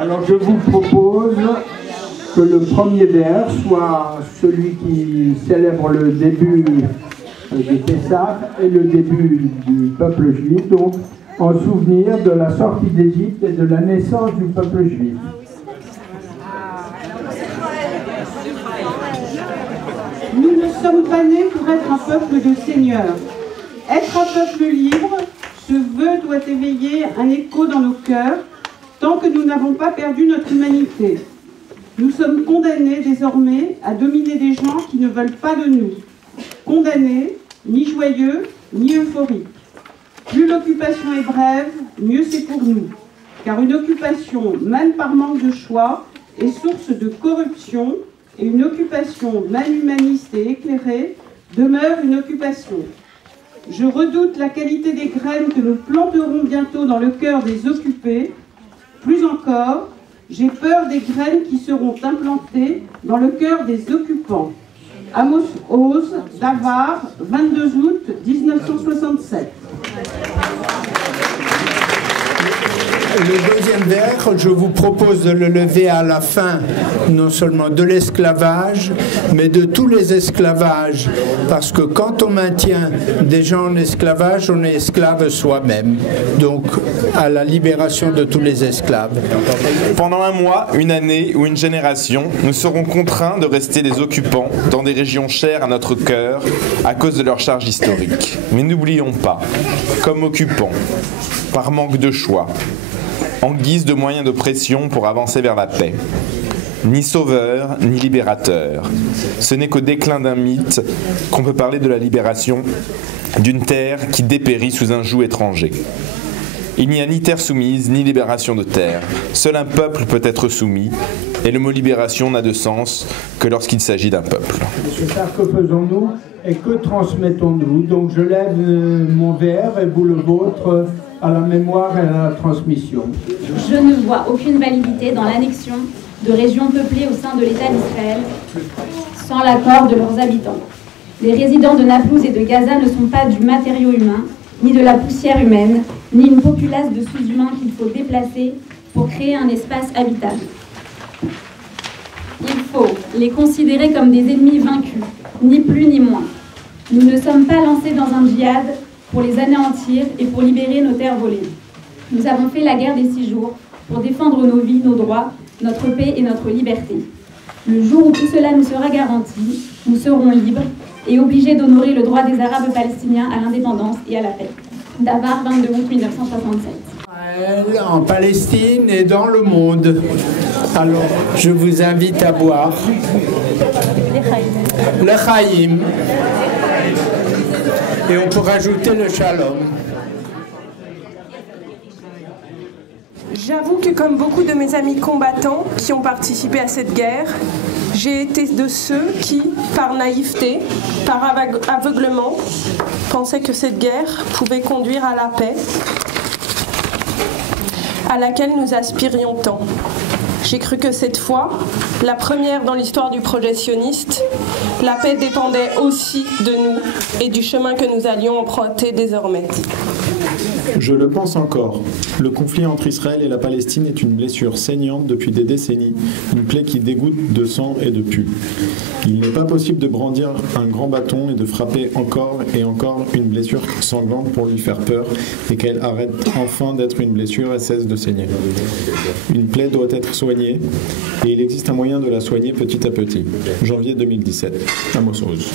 Alors je vous propose que le premier vers soit celui qui célèbre le début du Pessah et le début du peuple juif, donc en souvenir de la sortie d'Égypte et de la naissance du peuple juif. Nous ne sommes pas nés pour être un peuple de seigneurs. Être un peuple libre, ce vœu doit éveiller un écho dans nos cœurs tant que nous n'avons pas perdu notre humanité. Nous sommes condamnés désormais à dominer des gens qui ne veulent pas de nous. Condamnés, ni joyeux, ni euphoriques. Plus l'occupation est brève, mieux c'est pour nous. Car une occupation, même par manque de choix, est source de corruption, et une occupation mal humaniste et éclairée demeure une occupation. Je redoute la qualité des graines que nous planterons bientôt dans le cœur des occupés. Plus encore, j'ai peur des graines qui seront implantées dans le cœur des occupants. Amos Oz, Davar, 22 août 1967. Le deuxième vers, je vous propose de le lever à la fin, non seulement de l'esclavage, mais de tous les esclavages. Parce que quand on maintient des gens en esclavage, on est esclave soi-même. Donc, à la libération de tous les esclaves. Pendant un mois, une année ou une génération, nous serons contraints de rester des occupants dans des régions chères à notre cœur à cause de leur charge historique. Mais n'oublions pas, comme occupants, par manque de choix, en guise de moyens d'oppression pour avancer vers la paix. Ni sauveur, ni libérateur. Ce n'est qu'au déclin d'un mythe qu'on peut parler de la libération d'une terre qui dépérit sous un joug étranger. Il n'y a ni terre soumise, ni libération de terre. Seul un peuple peut être soumis, et le mot libération n'a de sens que lorsqu'il s'agit d'un peuple. Que faisons-nous et que transmettons-nous? Donc je lève mon verre et vous le vôtre à la mémoire et à la transmission. Je ne vois aucune validité dans l'annexion de régions peuplées au sein de l'État d'Israël sans l'accord de leurs habitants. Les résidents de Naplouse et de Gaza ne sont pas du matériau humain, ni de la poussière humaine, ni une populace de sous-humains qu'il faut déplacer pour créer un espace habitable. Il faut les considérer comme des ennemis vaincus, ni plus ni moins. Nous ne sommes pas lancés dans un djihad pour les anéantir et pour libérer nos terres volées. Nous avons fait la guerre des 6 jours pour défendre nos vies, nos droits, notre paix et notre liberté. Le jour où tout cela nous sera garanti, nous serons libres et obligés d'honorer le droit des Arabes palestiniens à l'indépendance et à la paix. Davar, 22 août 1967. En Palestine et dans le monde. Alors, je vous invite à boire le Chaim. Et on peut rajouter le Shalom. J'avoue que comme beaucoup de mes amis combattants qui ont participé à cette guerre, j'ai été de ceux qui, par naïveté, par aveuglement, pensaient que cette guerre pouvait conduire à la paix à laquelle nous aspirions tant. J'ai cru que cette fois, la première dans l'histoire du projet sioniste, la paix dépendait aussi de nous et du chemin que nous allions emprunter désormais. Je le pense encore. Le conflit entre Israël et la Palestine est une blessure saignante depuis des décennies, une plaie qui dégoûte de sang et de pus. Il n'est pas possible de brandir un grand bâton et de frapper encore et encore une blessure sanglante pour lui faire peur et qu'elle arrête enfin d'être une blessure et cesse de saigner. Une plaie doit être soignée et il existe un moyen de la soigner petit à petit. Janvier 2017. Amos Oz.